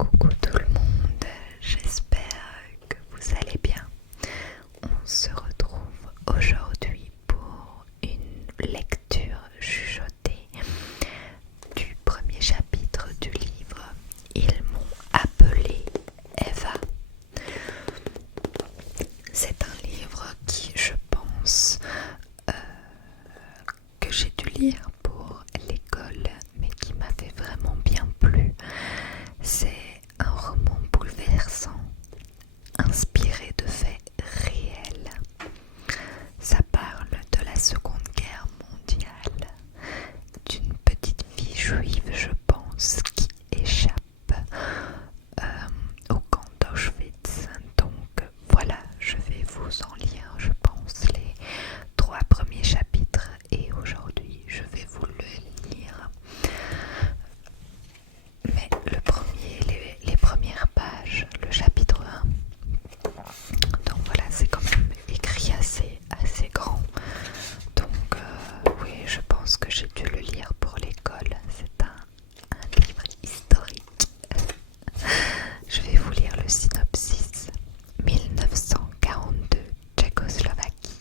Coucou tout le monde, j'espère que vous allez bien. On se retrouve aujourd'hui pour une lecture chuchotée du premier chapitre du livre Ils m'ont appelé Eva. C'est un livre qui, je pense, que j'ai dû lire pour l'école, mais qui m'avait vraiment bien plu. C'est un roman bouleversant, inspiré de faits réels. Ça parle de la Seconde Guerre mondiale, d'une petite fille juive, je pense, qui échappe au camp d'Auschwitz. Donc voilà, je vais vous en lire, je pense, les 3 premiers chapitres et aujourd'hui je vais vous le lire. Mais le premier, les premières pages, le chapitre 1. Donc voilà, c'est quand même écrit assez grand. Donc oui, je pense que j'ai dû le lire pour l'école. C'est un livre historique. Je vais vous lire le synopsis. 1942, Tchécoslovaquie.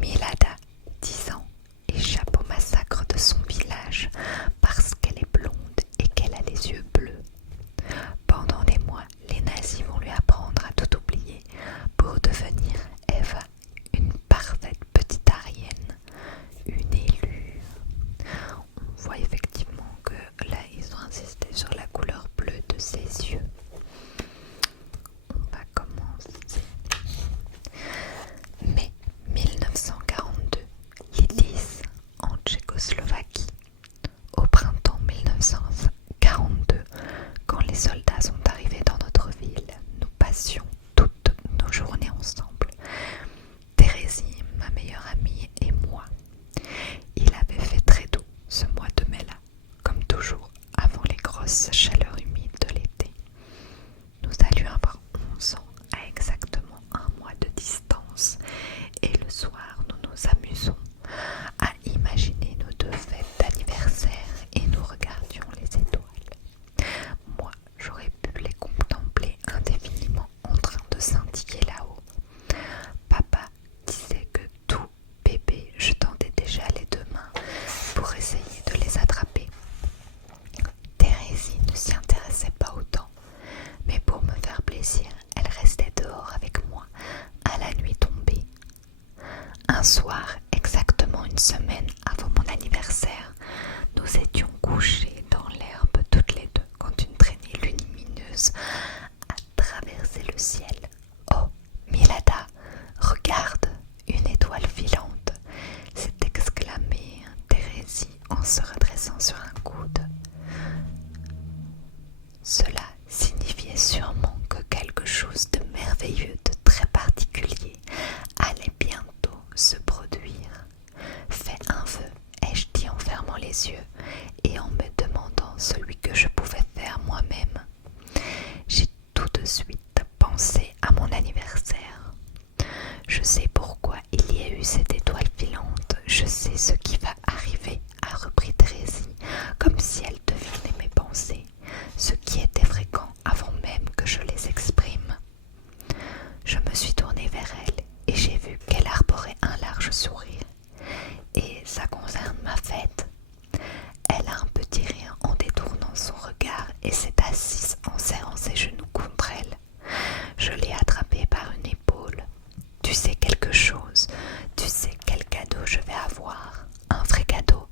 Milada, 10 ans, échappe au massacre de son village parce qu'elle est blonde et qu'elle a les yeux bleus. Pendant des mois, les nazis vont lui apprendre à tout oublier pour devenir Eva, une parfaite petite aryenne, une élue. On voit effectivement que là, ils ont insisté sur la couleur bleue de ses yeux. On va commencer. Mai 1942, Lidice, en Tchécoslovaquie. Au printemps 1942, quand les soldats sont arrivés dans notre ville, nous passions toutes nos journées ensemble. Thérèse, ma meilleure amie, et moi. Il avait fait très doux ce mois de mai-là, comme toujours avant les grosses chaleurs humides de l'été. Nous allions avoir 11 ans à exactement 1 mois de distance et le soir nous nous amusons à imaginer nos 2 fêtes d'anniversaire et nous regardions les étoiles. Moi, j'aurais pu les contempler indéfiniment en train de scintiller là-haut. Papa disait que tout bébé, je tendais déjà les 2 mains pour essayer de les attraper. Thérèse ne s'y intéressait pas autant, mais pour me faire plaisir, elle restait dehors avec moi à la nuit tombée. Un soir, exactement 1 semaine avant mon anniversaire, nous étions couchés dans l'herbe toutes les 2 quand une traînée lumineuse a traversé le ciel. Oh, Milada, regarde, une étoile filante, s'est exclamée Thérèse en se redressant sur un coude. Cela signifiait sûrement que quelque chose de merveilleux, de très particulier, allait bientôt se produire. Fais un vœu, ai-je dit en fermant les yeux et en me demandant celui que je pouvais faire moi-même. J'ai tout de suite pensé à mon anniversaire. Je sais pourquoi il y a eu cette étoile filante, je sais ce qui va arriver, a repris Thérèse, comme si elle devinait mes pensées, ce qui était fréquent avant même que je les exprime. Je me suis tournée vers elle et j'ai vu qu'elle arborait un large sourire. Et ça concerne ma fête. Elle a un petit rire en détournant son regard et s'est assise en serrant ses genoux contre elle. Je l'ai attrapée par une épaule. Tu sais quelque chose? Tu sais quel cadeau je vais avoir? Un vrai cadeau?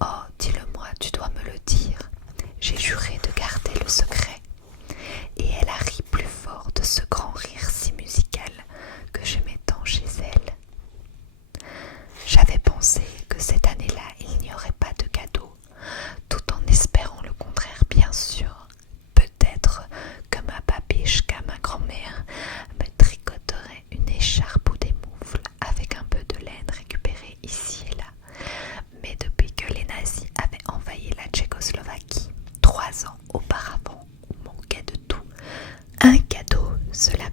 Oh, dis-le-moi, tu dois me le dire. J'ai juré de garder le secret. Et elle a ri plus fort de ce grand rire si musical que j'aimais tant chez elle. J'avais pensé que cette année-là, il n'y aurait pas de cadeau, tout en espérant le contraire, bien sûr. Peut-être que ma babichka, ma grand-mère, me tricoterait une écharpe ou des moufles avec un peu de laine récupérée ici et là. Mais depuis que les nazis avaient envahi la Tchécoslovaquie, 3 ans auparavant, on manquait de tout. Un cadeau, cela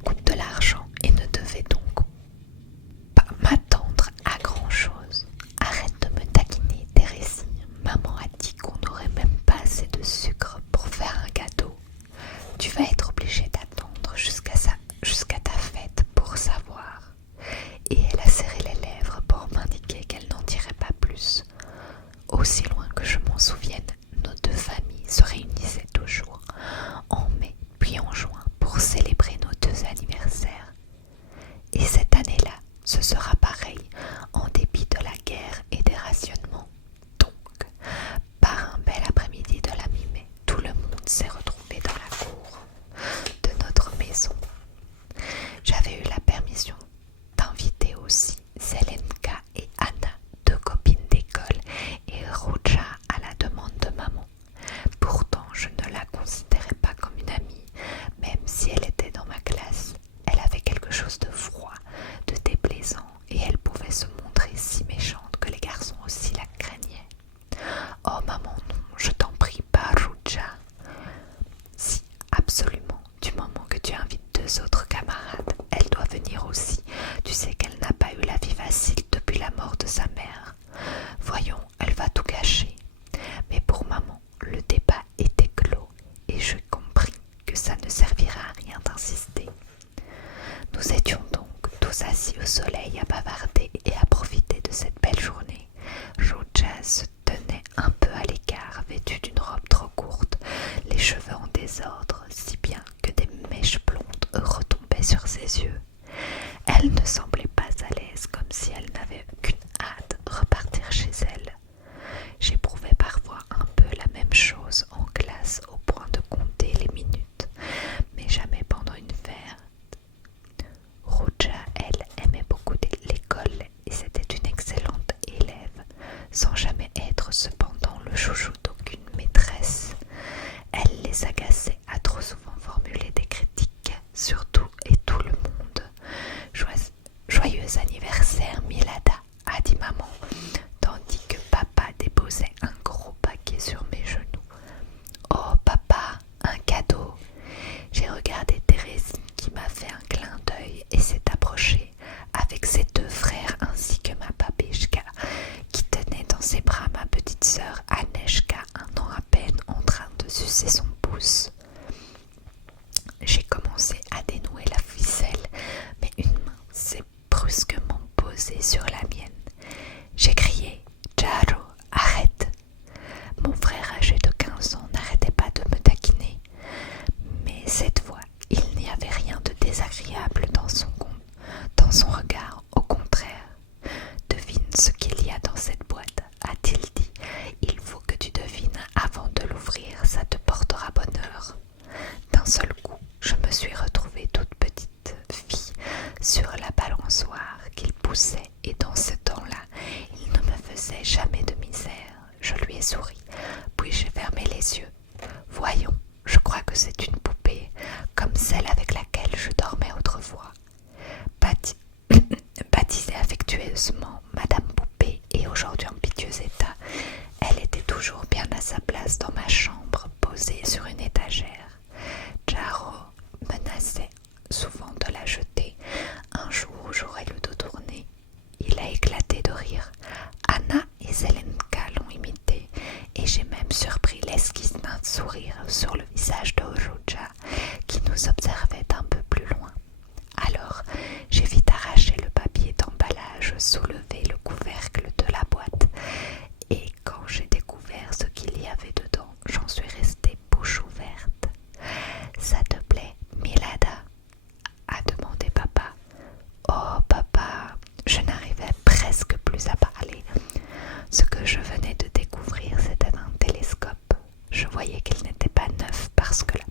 ai souri, puis j'ai fermé les yeux. Voyons, je crois que c'est une poupée, comme celle avec laquelle je dormais autrefois. Baptisée affectueusement Madame Poupée et aujourd'hui en piteux état, elle était toujours bien à sa place dans ma chambre, posée sur une étagère. Jaro menaçait souvent de la jeter. Un jour où j'aurais le dos tourné, il a éclaté de rire. Anna et Zelenka l'ont imité et j'ai même surpris l'esquisse d'un sourire sur le visage de Oruja qui nous observait d'un peu plus loin. Alors, j'ai vite arraché le papier d'emballage, soulevé le couvercle de la boîte et quand j'ai découvert ce qu'il y avait dedans, j'en suis restée bouche ouverte. « Ça te plaît, Milada ?» a demandé papa. « Oh papa !» Je n'arrivais presque plus à parler. Ce que je venais de découvrir, c'était un télescope. Je voyais qu'il n'était pas neuf parce que la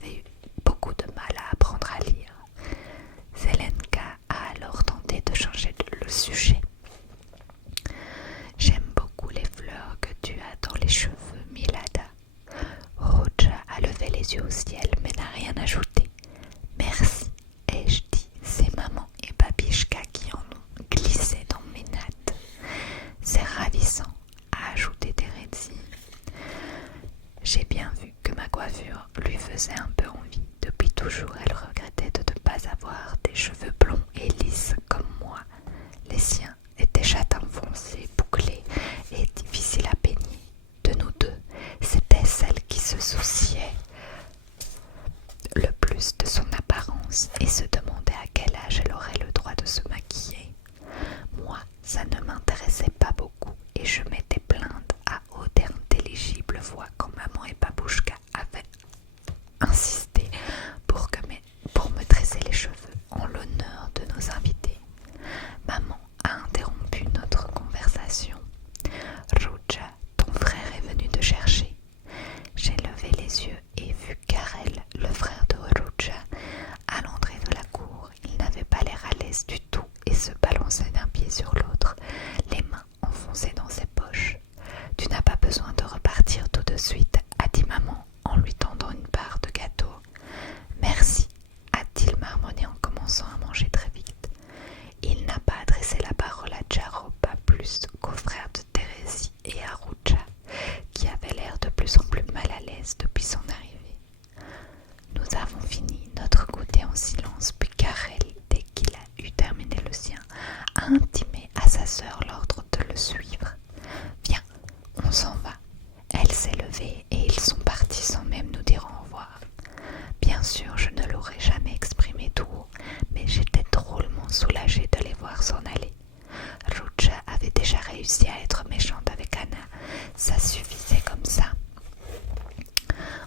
avait eu beaucoup de mal à apprendre à lire. Zelenka a alors tenté de changer le sujet. J'aime beaucoup les fleurs que tu as dans les cheveux, Milada. Roja a levé les yeux au ciel mais n'a rien ajouté. Merci, ai-je dit, c'est maman et Babichka qui en ont glissé dans mes nattes. C'est ravissant, a ajouté Terézie. J'ai bien vu que ma coiffure lui faisait un peu envie. Depuis toujours, elle regrettait de ne pas avoir des cheveux blonds et lisses comme moi. Les siens étaient châtains foncés, bouclés et difficiles à peigner. De nous deux, c'était celle qui se souciait le plus de son apparence et se demandait à quel âge elle aurait le droit de se maquiller. Moi, ça ne m'intéressait pas beaucoup et je m'étais plainte à haute et intelligible voix quand maman et Babouchka avaient insisté pour me tresser les cheveux en l'honneur de nos invités. Maman a interrompu notre conversation. Roja, ton frère est venu te chercher. J'ai levé les yeux et vu Karel, le frère de Roja, à l'entrée de la cour. Il n'avait pas l'air à l'aise du tout et se balançait d'un pied sur l'autre, les mains enfoncées dans ses poches. Tu n'as pas besoin de repartir tout de suite, a dit maman en lui tendant une part de gâteau. Merci, a-t-il marmonné en commençant à manger très vite. Il n'a pas adressé la parole à Jaro, pas plus qu'au frère de Terézie et à Roja, qui avait l'air de plus en plus mal à l'aise depuis son arrivée. Nous avons fini notre goûter en silence, puis Karel, dès qu'il a eu terminé le sien, a intimé à sa sœur l'ordre de le suivre. Viens, on s'en va. Elle s'est levée et ils sont partis sans même nous dire au revoir. Bien sûr, je ne l'aurais jamais exprimé tout haut, mais j'étais drôlement soulagée de les voir s'en aller. Roja avait déjà réussi à être méchante avec Anna, ça suffisait comme ça.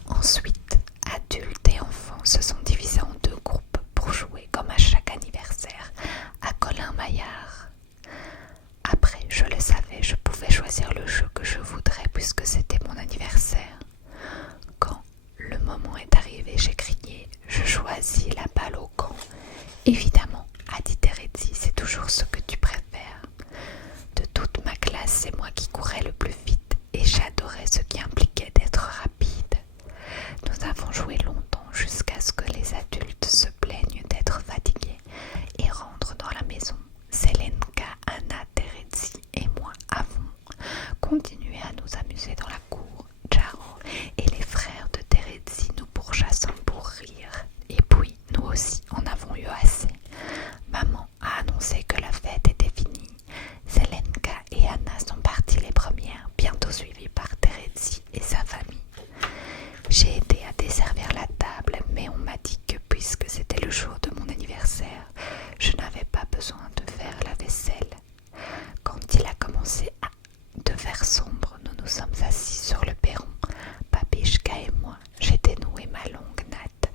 Ensuite, adultes et enfants se sont divisés en deux groupes pour jouer comme à chaque anniversaire à Colin-Maillard. Après, je le savais, je pouvais choisir le jeu que je voudrais puisque c'était mon anniversaire. Quand le moment est arrivé, j'ai crié « Je choisis la balle au camp ». Évidemment, a dit Terézie, c'est toujours ce que tu préfères. De toute ma classe, c'est moi qui courais le plus vite et j'adorais ce qui impliquait d'être rapide. Nous avons joué longtemps jusqu'à ce que les adultes se plaignent d'être fatigués et rentrent dans la maison. Zelenka, Anna, Terézie et moi avons continué à nous amuser dans la cour. Jaro et les frères de Terézie nous pourchassant pour rire. Et puis, nous aussi en avons eu assez. Maman a annoncé que la fête était finie. Zelenka et Anna sont parties les premières, bientôt suivies par Terézie et sa famille. J'ai aidé à desservir la table, mais on m'a dit que puisque c'était le jour de mon anniversaire, je n'avais pas besoin de faire la vaisselle. Quand il a commencé de faire sombre, nous nous sommes assis sur le perron. Babichka et moi, j'ai dénoué ma longue natte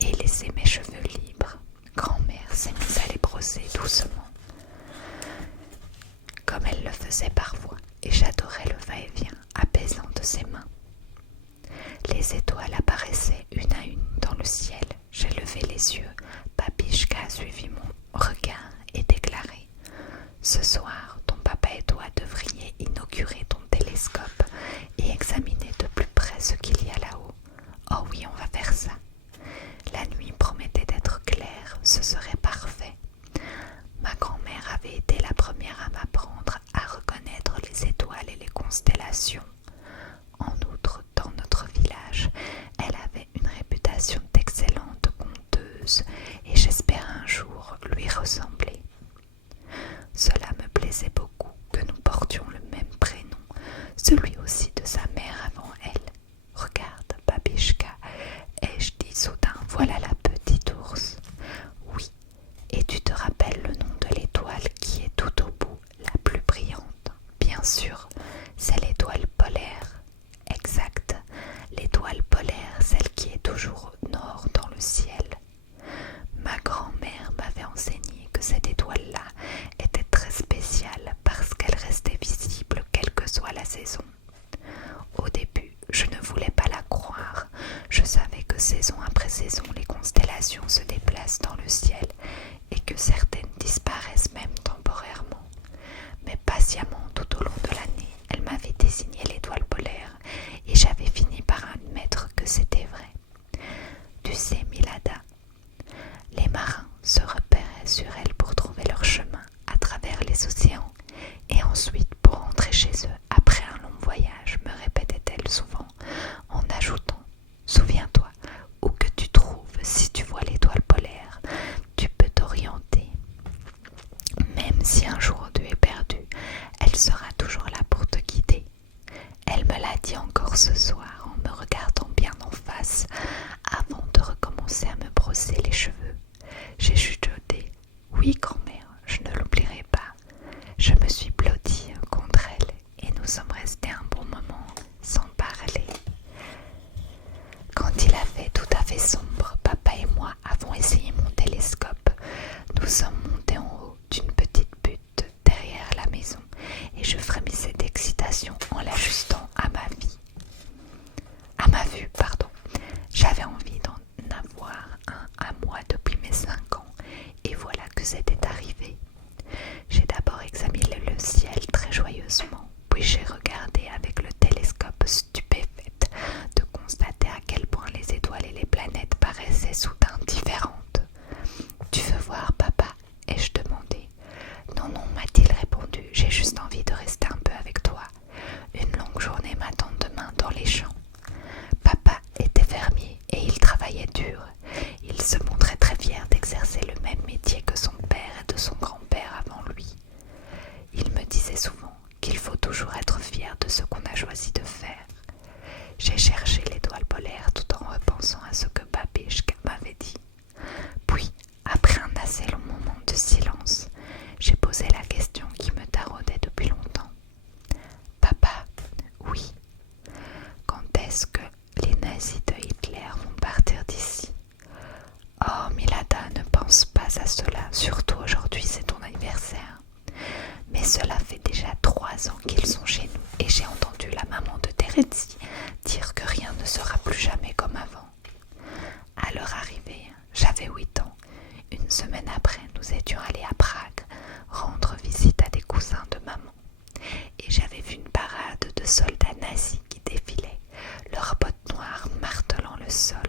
et laissé mes cheveux libres. Grand-mère s'est mise à les brosser doucement, comme elle le faisait parfois, et j'adorais le va-et-vient apaisant de ses mains. Les étoiles apparaissaient une à une dans le ciel. J'ai levé les yeux. Babichka a suivi mon regard et déclaré « Ce soir, ton papa et toi devriez inaugurer ton télescope et examiner de plus près ce qu'il y a là-haut. Oh oui, on va faire ça. » La nuit promettait d'être claire, ce serait parfait. Ma grand-mère avait été la première à m'apprendre à reconnaître les étoiles et les constellations. En outre, dans notre village, elle avait une réputation d'excellente conteuse et j'espère un jour lui ressembler. Cela me plaisait beaucoup que nous portions le même prénom, celui aussi de sa mère avant elle. Regarde, Babichka, ai-je dit soudain, voilà la petite ours. Oui, et tu te rappelles le nom de l'étoile qui est tout au bout, la plus brillante. Bien sûr, c'est l'étoile polaire. Exact, l'étoile polaire, celle qui est toujours au nord dans le ciel. Ma grand-mère m'avait enseigné que cette étoile-là était très spéciale parce qu'elle restait visible quelle que soit la saison. Au début, je ne voulais pas la croire. Je savais que saison après leur arrivée. J'avais 8 ans. Une semaine après, nous étions allés à Prague rendre visite à des cousins de maman. Et j'avais vu une parade de soldats nazis qui défilaient, leurs bottes noires martelant le sol,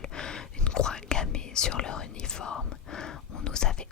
une croix gammée sur leur uniforme. On nous avait